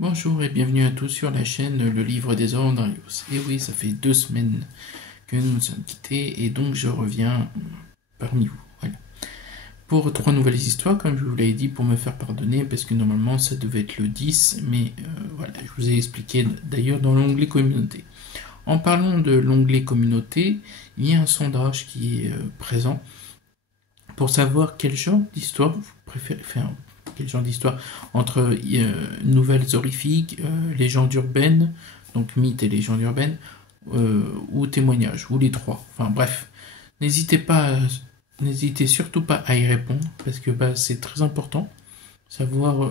Bonjour et bienvenue à tous sur la chaîne Le Livre des Ordarios. Et oui, ça fait 2 semaines que nous nous sommes quittés et donc je reviens parmi vous. Voilà. Pour 3 nouvelles histoires, comme je vous l'avais dit, pour me faire pardonner, parce que normalement ça devait être le 10, mais voilà, je vous ai expliqué d'ailleurs dans l'onglet communauté. En parlant de l'onglet communauté, il y a un sondage qui est présent pour savoir quel genre d'histoire vous préférez faire. Quel genre d'histoire entre nouvelles horrifiques, légendes urbaines, donc mythes et légendes urbaines, ou témoignages, ou les trois. Enfin bref, n'hésitez surtout pas à y répondre, parce que c'est très important, savoir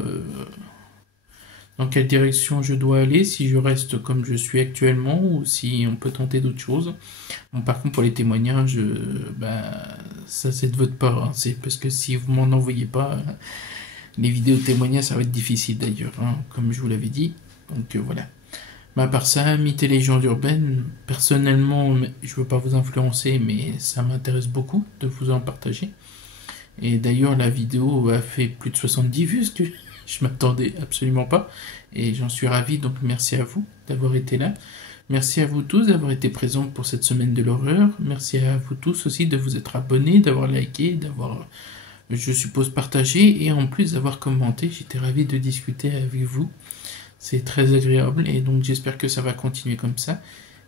dans quelle direction je dois aller, si je reste comme je suis actuellement, ou si on peut tenter d'autres choses. Bon, par contre, pour les témoignages, ça c'est de votre part, hein. C'est parce que si vous m'en envoyez pas... les vidéos témoignages, ça va être difficile d'ailleurs, hein, comme je vous l'avais dit. Donc voilà. À part ça, mythes et légendes urbaines, personnellement, je veux pas vous influencer, mais ça m'intéresse beaucoup de vous en partager. Et d'ailleurs, la vidéo a fait plus de 70 vues, ce que je m'attendais absolument pas. Et j'en suis ravi, donc merci à vous d'avoir été là. Merci à vous tous d'avoir été présents pour cette semaine de l'horreur. Merci à vous tous aussi de vous être abonnés, d'avoir liké, d'avoir... je suppose partagé et en plus d'avoir commenté. J'étais ravi de discuter avec vous. C'est très agréable et donc j'espère que ça va continuer comme ça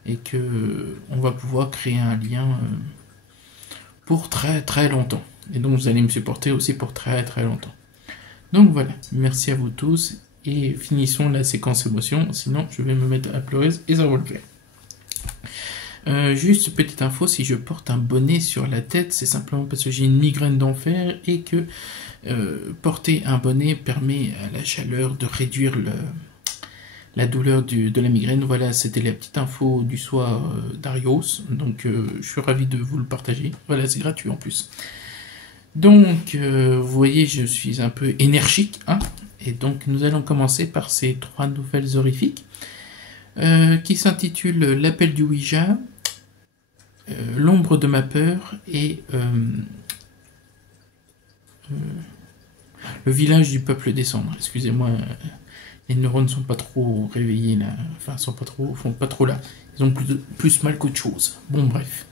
et que on va pouvoir créer un lien pour très très longtemps. Et donc vous allez me supporter aussi pour très très longtemps. Donc voilà, merci à vous tous et finissons la séquence émotion, sinon je vais me mettre à pleurer et ça va le faire. Juste petite info, si je porte un bonnet sur la tête, c'est simplement parce que j'ai une migraine d'enfer et que porter un bonnet permet à la chaleur de réduire la douleur de la migraine. Voilà, c'était la petite info du soir d'Arios, donc je suis ravi de vous le partager. Voilà, c'est gratuit en plus. Donc, vous voyez, je suis un peu énergique, hein, et donc nous allons commencer par ces 3 nouvelles horrifiques qui s'intitulent L'appel du Ouija, L'ombre de ma peur et le village du peuple des cendres. Excusez-moi, les neurones sont pas trop réveillés là, enfin font pas trop là. Ils ont plus mal qu'autre chose. Bon bref,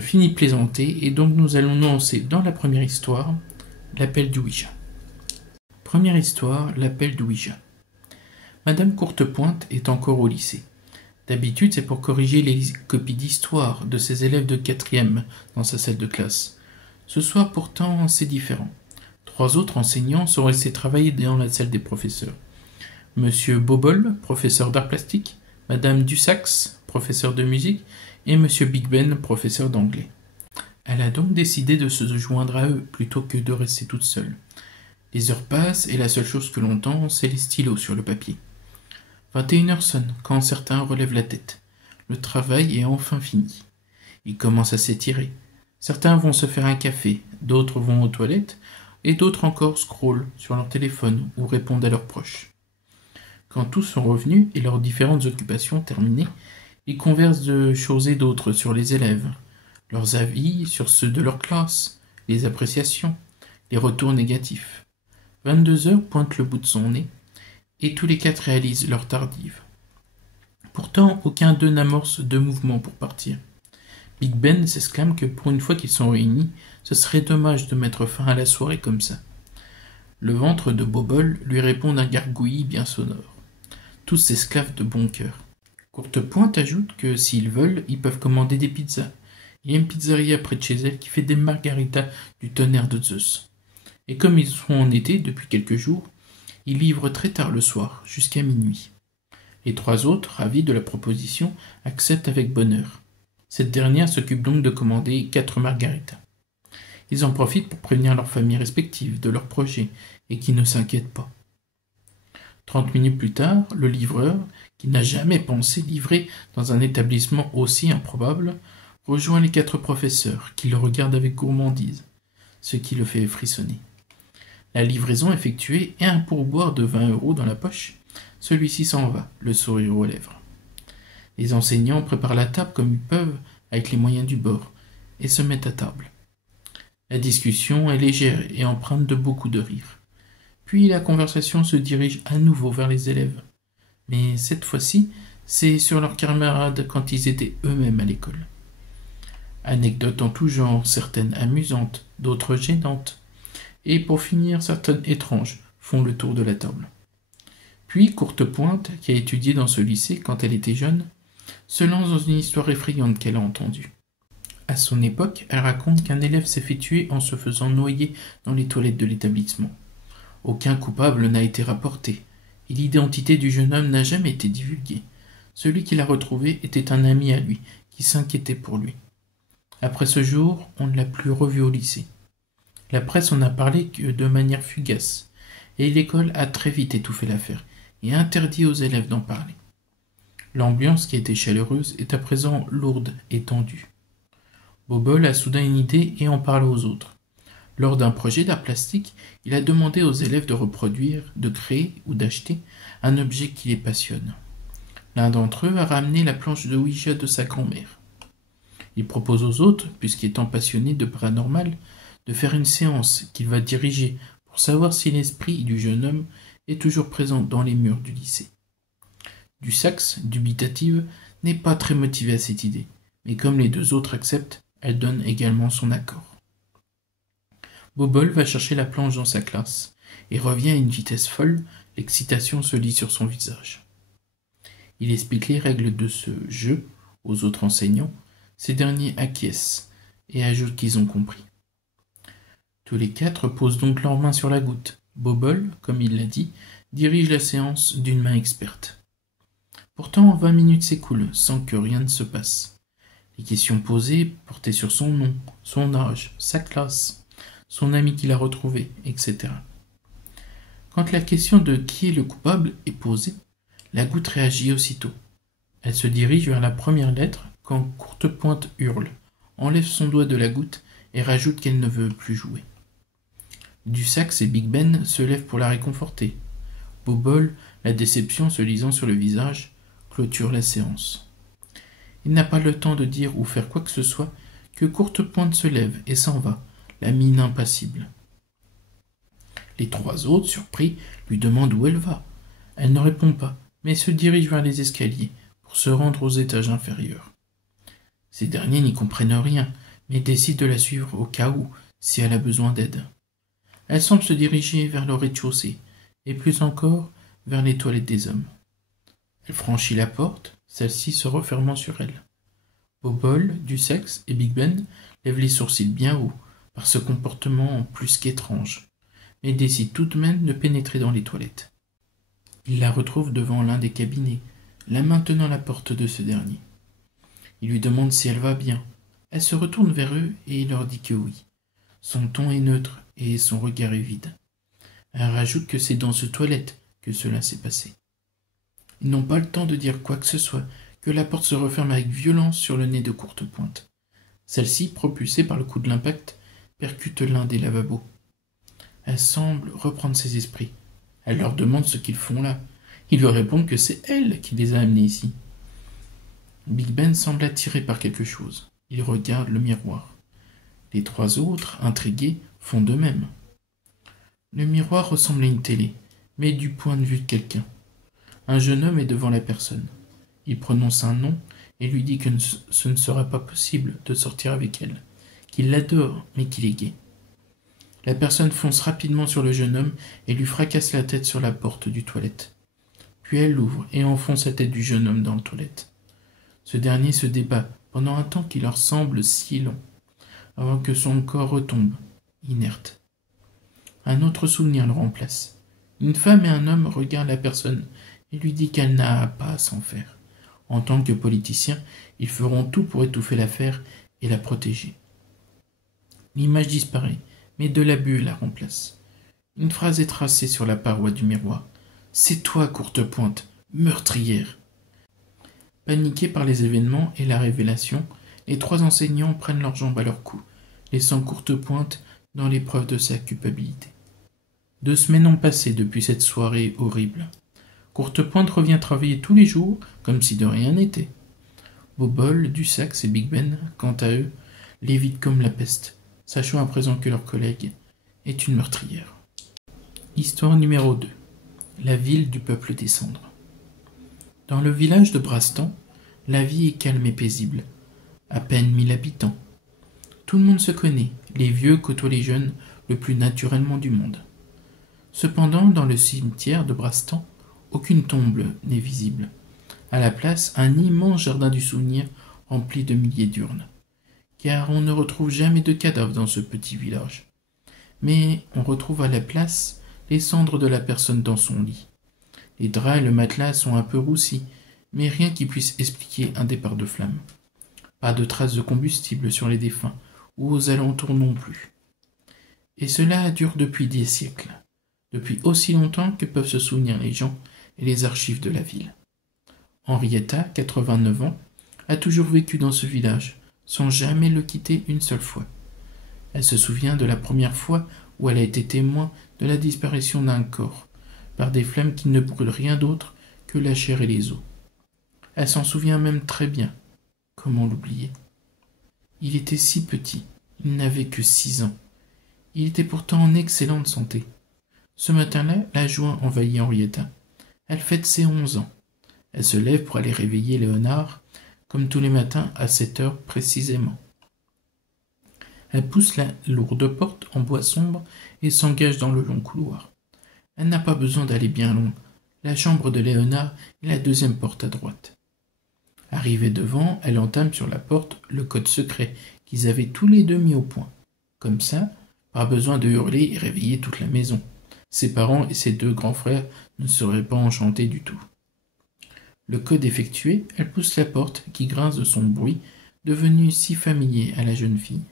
fini de plaisanter et donc nous allons nous lancer dans la première histoire, l'appel du Ouija. Première histoire, l'appel du Ouija. Madame Courtepointe est encore au lycée. D'habitude, c'est pour corriger les copies d'histoire de ses élèves de 4e dans sa salle de classe. Ce soir, pourtant, c'est différent. 3 autres enseignants sont restés travailler dans la salle des professeurs. Monsieur Bobol, professeur d'art plastique, Madame Dussax, professeur de musique, et Monsieur Big Ben, professeur d'anglais. Elle a donc décidé de se joindre à eux plutôt que de rester toute seule. Les heures passent et la seule chose que l'on entend, c'est les stylos sur le papier. 21h sonne quand certains relèvent la tête. Le travail est enfin fini. Ils commencent à s'étirer. Certains vont se faire un café, d'autres vont aux toilettes, et d'autres encore scrollent sur leur téléphone ou répondent à leurs proches. Quand tous sont revenus et leurs différentes occupations terminées, ils conversent de choses et d'autres sur les élèves, leurs avis sur ceux de leur classe, les appréciations, les retours négatifs. 22h pointe le bout de son nez, et tous les 4 réalisent leur tardive. Pourtant, aucun d'eux n'amorce de mouvement pour partir. Big Ben s'exclame que pour une fois qu'ils sont réunis, ce serait dommage de mettre fin à la soirée comme ça. Le ventre de Bobol lui répond d'un gargouillis bien sonore. Tous s'esclavent de bon cœur. Courtepointe ajoute que s'ils veulent, ils peuvent commander des pizzas. Il y a une pizzeria près de chez elle qui fait des margaritas du tonnerre de Zeus. Et comme ils sont en été depuis quelques jours, ils livrent très tard le soir, jusqu'à minuit. Les 3 autres, ravis de la proposition, acceptent avec bonheur. Cette dernière s'occupe donc de commander 4 margaritas. Ils en profitent pour prévenir leurs familles respectives de leur projet et qui ne s'inquiètent pas. 30 minutes plus tard, le livreur, qui n'a jamais pensé livrer dans un établissement aussi improbable, rejoint les 4 professeurs qui le regardent avec gourmandise, ce qui le fait frissonner. La livraison effectuée et un pourboire de 20 € dans la poche, celui-ci s'en va, le sourire aux lèvres. Les enseignants préparent la table comme ils peuvent, avec les moyens du bord, et se mettent à table. La discussion est légère et empreinte de beaucoup de rire. Puis la conversation se dirige à nouveau vers les élèves. Mais cette fois-ci, c'est sur leurs camarades quand ils étaient eux-mêmes à l'école. Anecdotes en tout genre, certaines amusantes, d'autres gênantes. Et pour finir, certaines étranges font le tour de la table. Puis Courtepointe, qui a étudié dans ce lycée quand elle était jeune, se lance dans une histoire effrayante qu'elle a entendue. À son époque, elle raconte qu'un élève s'est fait tuer en se faisant noyer dans les toilettes de l'établissement. Aucun coupable n'a été rapporté, et l'identité du jeune homme n'a jamais été divulguée. Celui qui l'a retrouvé était un ami à lui, qui s'inquiétait pour lui. Après ce jour, on ne l'a plus revu au lycée. La presse en a parlé que de manière fugace, et l'école a très vite étouffé l'affaire, et interdit aux élèves d'en parler. L'ambiance, qui était chaleureuse, est à présent lourde et tendue. Bobble a soudain une idée et en parle aux autres. Lors d'un projet d'art plastique, il a demandé aux élèves de reproduire, de créer ou d'acheter un objet qui les passionne. L'un d'entre eux a ramené la planche de Ouija de sa grand-mère. Il propose aux autres, puisqu'étant passionné de paranormal, de faire une séance qu'il va diriger pour savoir si l'esprit du jeune homme est toujours présent dans les murs du lycée. Dussac, dubitative, n'est pas très motivée à cette idée, mais comme les deux autres acceptent, elle donne également son accord. Bobble va chercher la planche dans sa classe et revient à une vitesse folle, l'excitation se lit sur son visage. Il explique les règles de ce jeu aux autres enseignants, ces derniers acquiescent et ajoutent qu'ils ont compris. Tous les quatre posent donc leurs mains sur la goutte. Bobble, comme il l'a dit, dirige la séance d'une main experte. Pourtant, 20 minutes s'écoulent sans que rien ne se passe. Les questions posées portaient sur son nom, son âge, sa classe, son ami qui l'a retrouvé, etc. Quand la question de qui est le coupable est posée, la goutte réagit aussitôt. Elle se dirige vers la première lettre quand Courtepointe hurle, enlève son doigt de la goutte et rajoute qu'elle ne veut plus jouer. Dussac et Big Ben se lèvent pour la réconforter. Bobble, la déception se lisant sur le visage, clôture la séance. Il n'a pas le temps de dire ou faire quoi que ce soit que Courtepointe se lève et s'en va, la mine impassible. Les trois autres, surpris, lui demandent où elle va. Elle ne répond pas, mais se dirige vers les escaliers pour se rendre aux étages inférieurs. Ces derniers n'y comprennent rien, mais décident de la suivre au cas où, si elle a besoin d'aide. Elle semble se diriger vers le rez-de-chaussée, et plus encore vers les toilettes des hommes. Elle franchit la porte, celle-ci se refermant sur elle. Bobble, Dussac et Big Ben lèvent les sourcils bien haut, par ce comportement plus qu'étrange, mais décident tout de même de pénétrer dans les toilettes. Ils la retrouvent devant l'un des cabinets, la main tenant la porte de ce dernier. Il lui demande si elle va bien. Elle se retourne vers eux et il leur dit que oui. Son ton est neutre et son regard est vide. Elle rajoute que c'est dans ce toilette que cela s'est passé. Ils n'ont pas le temps de dire quoi que ce soit, que la porte se referme avec violence sur le nez de Courtepointe. Celle-ci, propulsée par le coup de l'impact, percute l'un des lavabos. Elle semble reprendre ses esprits. Elle leur demande ce qu'ils font là. Ils lui répondent que c'est elle qui les a amenés ici. Big Ben semble attiré par quelque chose. Il regarde le miroir. Les trois autres, intrigués, font de même. Le miroir ressemble à une télé, mais du point de vue de quelqu'un. Un jeune homme est devant la personne. Il prononce un nom et lui dit que ce ne sera pas possible de sortir avec elle, qu'il l'adore, mais qu'il est gai. La personne fonce rapidement sur le jeune homme et lui fracasse la tête sur la porte du toilette. Puis elle l'ouvre et enfonce la tête du jeune homme dans le toilette. Ce dernier se débat pendant un temps qui leur semble si long, avant que son corps retombe, inerte. Un autre souvenir le remplace. Une femme et un homme regardent la personne et lui dit qu'elle n'a pas à s'en faire. En tant que politiciens, ils feront tout pour étouffer l'affaire et la protéger. L'image disparaît, mais de l'abus la remplace. Une phrase est tracée sur la paroi du miroir. « C'est toi, Courtepointe, meurtrière !» Paniqués par les événements et la révélation, les trois enseignants prennent leurs jambes à leur cou, laissant Courtepointe dans l'épreuve de sa culpabilité. 2 semaines ont passé depuis cette soirée horrible. Courtepointe revient travailler tous les jours, comme si de rien n'était. Bobble, Dussac et Big Ben, quant à eux, l'évitent comme la peste, sachant à présent que leur collègue est une meurtrière. Histoire numéro 2. La ville du peuple des cendres. Dans le village de Brastan, la vie est calme et paisible. À peine 1000 habitants. Tout le monde se connaît, les vieux côtoient les jeunes le plus naturellement du monde. Cependant, dans le cimetière de Brastan, aucune tombe n'est visible. À la place, un immense jardin du souvenir rempli de milliers d'urnes. Car on ne retrouve jamais de cadavres dans ce petit village. Mais on retrouve à la place les cendres de la personne dans son lit. Les draps et le matelas sont un peu roussis, mais rien qui puisse expliquer un départ de flamme. Pas de traces de combustible sur les défunts, ou aux alentours non plus. Et cela dure depuis des siècles, depuis aussi longtemps que peuvent se souvenir les gens et les archives de la ville. Henrietta, 89 ans, a toujours vécu dans ce village, sans jamais le quitter une seule fois. Elle se souvient de la première fois où elle a été témoin de la disparition d'un corps, par des flammes qui ne brûlent rien d'autre que la chair et les os. Elle s'en souvient même très bien. Comment l'oublier? Il était si petit, il n'avait que 6 ans. Il était pourtant en excellente santé. Ce matin-là, la joie envahit Henrietta. Elle fête ses 11 ans. Elle se lève pour aller réveiller Léonard, comme tous les matins à 7 heures précisément. Elle pousse la lourde porte en bois sombre et s'engage dans le long couloir. Elle n'a pas besoin d'aller bien loin. La chambre de Léonard est la deuxième porte à droite. Arrivée devant, elle entame sur la porte le code secret qu'ils avaient tous les deux mis au point. Comme ça, pas besoin de hurler et réveiller toute la maison. Ses parents et ses 2 grands frères ne seraient pas enchantés du tout. Le code effectué, elle pousse la porte qui grince de son bruit, devenu si familier à la jeune fille.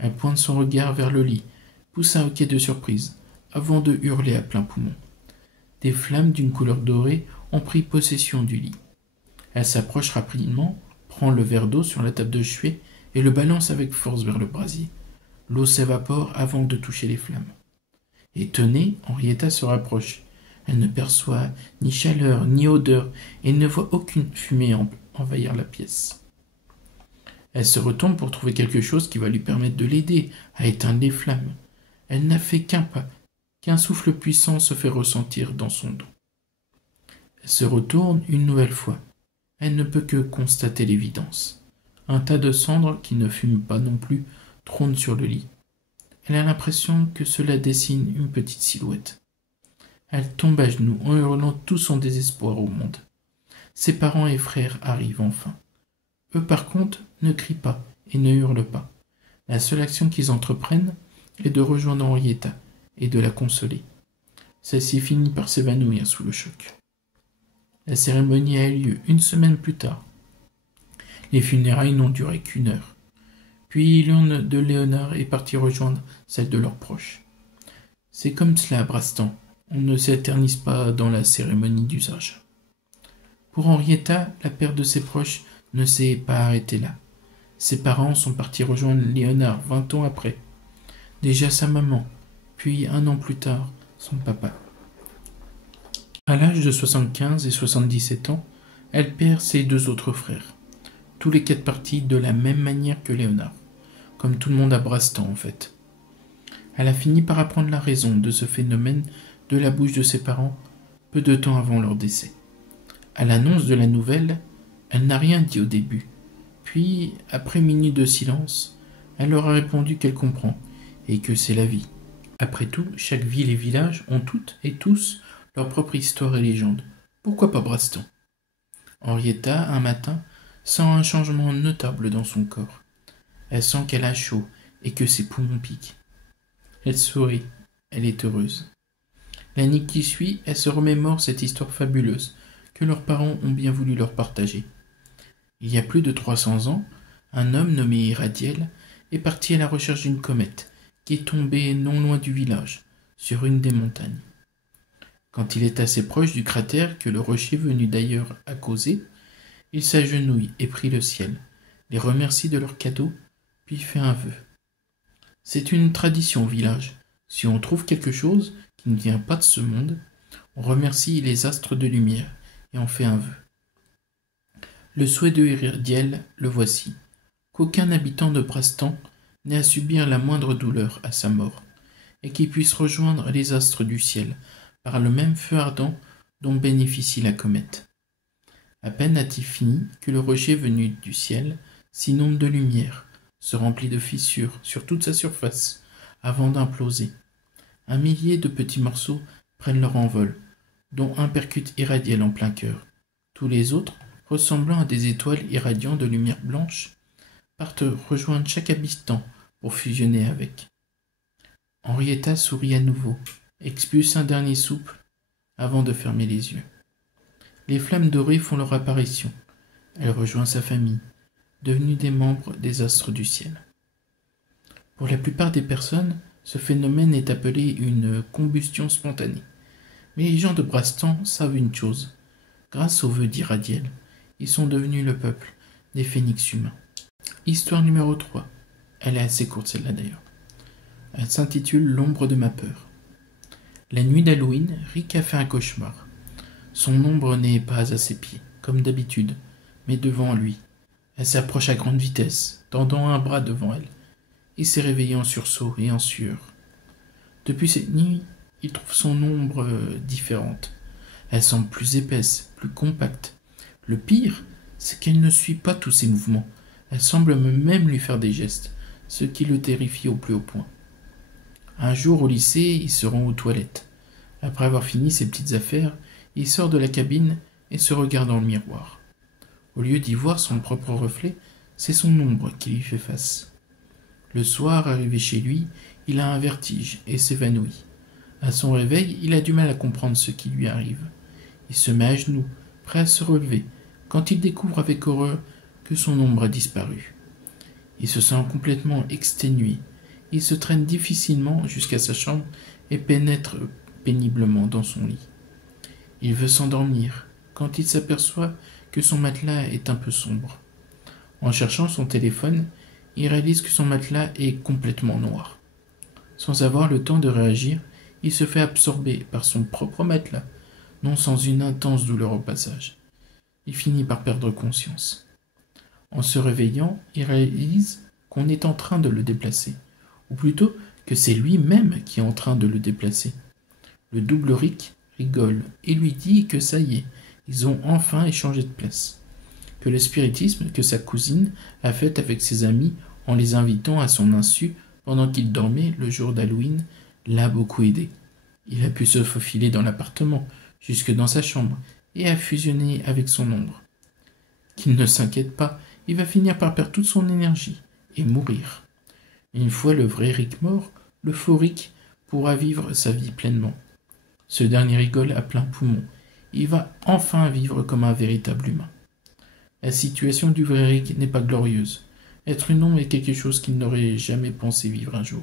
Elle pointe son regard vers le lit, pousse un hoquet de surprise, avant de hurler à plein poumon. Des flammes d'une couleur dorée ont pris possession du lit. Elle s'approche rapidement, prend le verre d'eau sur la table de chevet et le balance avec force vers le brasier. L'eau s'évapore avant de toucher les flammes. Étonnée, Henrietta se rapproche. Elle ne perçoit ni chaleur ni odeur et ne voit aucune fumée envahir la pièce. Elle se retourne pour trouver quelque chose qui va lui permettre de l'aider à éteindre les flammes. Elle n'a fait qu'un pas, qu'un souffle puissant se fait ressentir dans son dos. Elle se retourne une nouvelle fois. Elle ne peut que constater l'évidence. Un tas de cendres, qui ne fume pas non plus, trône sur le lit. Elle a l'impression que cela dessine une petite silhouette. Elle tombe à genoux en hurlant tout son désespoir au monde. Ses parents et frères arrivent enfin. Eux par contre ne crient pas et ne hurlent pas. La seule action qu'ils entreprennent est de rejoindre Henrietta et de la consoler. Celle-ci finit par s'évanouir sous le choc. La cérémonie a eu lieu 1 semaine plus tard. Les funérailles n'ont duré qu'1 heure. Puis l'urne de Léonard est partie rejoindre celle de leurs proches. C'est comme cela à Brastan. On ne s'éternise pas dans la cérémonie d'usage. Pour Henrietta, la perte de ses proches ne s'est pas arrêtée là. Ses parents sont partis rejoindre Léonard 20 ans après. Déjà sa maman, puis 1 an plus tard, son papa. À l'âge de 75 et 77 ans, elle perd ses 2 autres frères. Tous les 4 partis de la même manière que Léonard. Comme tout le monde à Brastan en fait. Elle a fini par apprendre la raison de ce phénomène de la bouche de ses parents peu de temps avant leur décès. À l'annonce de la nouvelle, elle n'a rien dit au début. Puis, après 1 minute de silence, elle leur a répondu qu'elle comprend et que c'est la vie. Après tout, chaque ville et village ont toutes et tous leur propre histoire et légende. Pourquoi pas Brastan? Henrietta, un matin, sent un changement notable dans son corps. Elle sent qu'elle a chaud et que ses poumons piquent. Elle sourit, elle est heureuse. L'année qui suit, elle se remémore cette histoire fabuleuse que leurs parents ont bien voulu leur partager. Il y a plus de 300 ans, un homme nommé Iradiel est parti à la recherche d'une comète qui est tombée non loin du village, sur une des montagnes. Quand il est assez proche du cratère que le rocher venu d'ailleurs a causé, il s'agenouille et prie le ciel, les remercie de leur cadeau, puis fait un vœu. C'est une tradition au village. Si on trouve quelque chose qui ne vient pas de ce monde, on remercie les astres de lumière et on fait un vœu. Le souhait de Iradiel, le voici, qu'aucun habitant de Brastan n'ait à subir la moindre douleur à sa mort, et qui puisse rejoindre les astres du ciel par le même feu ardent dont bénéficie la comète. À peine a-t-il fini que le rocher venu du ciel s'inonde de lumière, se remplit de fissures sur toute sa surface, avant d'imploser. 1 millier de petits morceaux prennent leur envol, dont un percute Iradiel en plein cœur. Tous les autres, ressemblant à des étoiles irradiant de lumière blanche, partent rejoindre chaque habitant pour fusionner avec. Henrietta sourit à nouveau, expulse un dernier souffle avant de fermer les yeux. Les flammes dorées font leur apparition. Elle rejoint sa famille, devenue des membres des astres du ciel. Pour la plupart des personnes, ce phénomène est appelé une combustion spontanée. Mais les gens de Brastan savent une chose. Grâce au vœu d'Iradiel, ils sont devenus le peuple des phénix humains. Histoire numéro 3. Elle est assez courte celle-là d'ailleurs. Elle s'intitule L'ombre de ma peur. La nuit d'Halloween, Rick a fait un cauchemar. Son ombre n'est pas à ses pieds, comme d'habitude, mais devant lui. Elle s'approche à grande vitesse, tendant un bras devant elle. Il s'est réveillé en sursaut et en sueur. Depuis cette nuit, il trouve son ombre différente. Elle semble plus épaisse, plus compacte. Le pire, c'est qu'elle ne suit pas tous ses mouvements. Elle semble même lui faire des gestes, ce qui le terrifie au plus haut point. Un jour au lycée, il se rend aux toilettes. Après avoir fini ses petites affaires, il sort de la cabine et se regarde dans le miroir. Au lieu d'y voir son propre reflet, c'est son ombre qui lui fait face. Le soir, arrivé chez lui, il a un vertige et s'évanouit. À son réveil, il a du mal à comprendre ce qui lui arrive. Il se met à genoux, prêt à se relever, quand il découvre avec horreur que son ombre a disparu. Il se sent complètement exténué. Il se traîne difficilement jusqu'à sa chambre et pénètre péniblement dans son lit. Il veut s'endormir quand il s'aperçoit que son matelas est un peu sombre. En cherchant son téléphone, il réalise que son matelas est complètement noir. Sans avoir le temps de réagir, il se fait absorber par son propre matelas, non sans une intense douleur au passage. Il finit par perdre conscience. En se réveillant, il réalise qu'on est en train de le déplacer, ou plutôt que c'est lui-même qui est en train de le déplacer. Le double Rick rigole et lui dit que ça y est, ils ont enfin échangé de place, que le spiritisme que sa cousine a fait avec ses amis en les invitant à son insu pendant qu'il dormait le jour d'Halloween l'a beaucoup aidé. Il a pu se faufiler dans l'appartement, jusque dans sa chambre, et a fusionné avec son ombre. Qu'il ne s'inquiète pas, il va finir par perdre toute son énergie et mourir. Une fois le vrai Rick mort, le faux Rick pourra vivre sa vie pleinement. Ce dernier rigole à plein poumon. Il va enfin vivre comme un véritable humain. La situation du vrai Rick n'est pas glorieuse. Être une ombre est quelque chose qu'il n'aurait jamais pensé vivre un jour.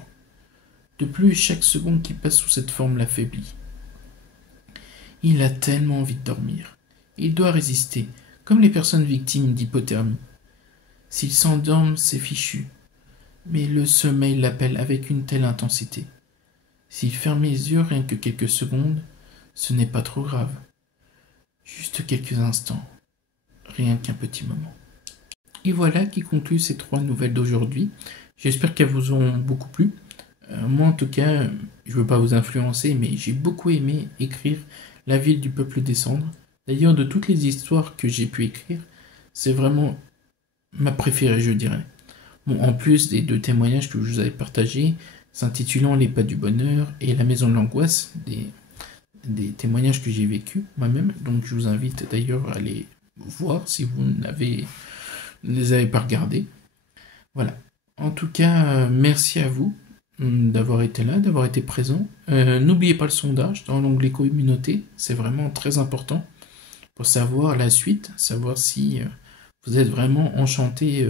De plus, chaque seconde qui passe sous cette forme l'affaiblit. Il a tellement envie de dormir. Il doit résister, comme les personnes victimes d'hypothermie. S'il s'endorme, c'est fichu. Mais le sommeil l'appelle avec une telle intensité. S'il ferme les yeux rien que quelques secondes, ce n'est pas trop grave. Juste quelques instants. Rien qu'un petit moment. Et voilà qui conclut ces 3 nouvelles d'aujourd'hui. J'espère qu'elles vous ont beaucoup plu. Moi en tout cas, je ne veux pas vous influencer, mais j'ai beaucoup aimé écrire La ville du peuple des cendres. D'ailleurs, de toutes les histoires que j'ai pu écrire, c'est vraiment ma préférée, je dirais. Bon, en plus des 2 témoignages que je vous avais partagés, s'intitulant Les pas du bonheur et La maison de l'angoisse, des témoignages que j'ai vécus moi-même. Donc je vous invite d'ailleurs à les voir si vous ne les avez pas regardés. Voilà. En tout cas, merci à vous d'avoir été là, d'avoir été présent. N'oubliez pas le sondage dans l'onglet communauté, c'est vraiment très important pour savoir la suite, savoir si vous êtes vraiment enchanté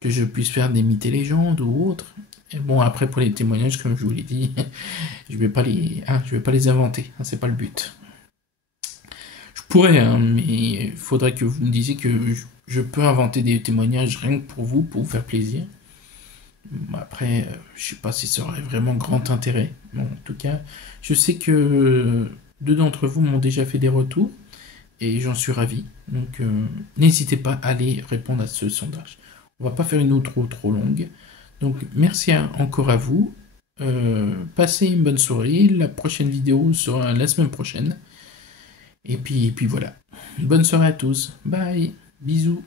que je puisse faire des mythes et légendes ou autres. Et bon, après pour les témoignages, comme je vous l'ai dit, je vais pas les inventer, c'est pas le but. Je pourrais, mais il faudrait que vous me disiez que je peux inventer des témoignages rien que pour vous faire plaisir. Après, je sais pas si ça aurait vraiment grand intérêt. Bon, en tout cas, je sais que 2 d'entre vous m'ont déjà fait des retours et j'en suis ravi. Donc, n'hésitez pas à aller répondre à ce sondage. On va pas faire une outro trop longue. Donc, merci encore à vous. Passez une bonne soirée. La prochaine vidéo sera la semaine prochaine. Et puis voilà. Bonne soirée à tous. Bye. Bisous.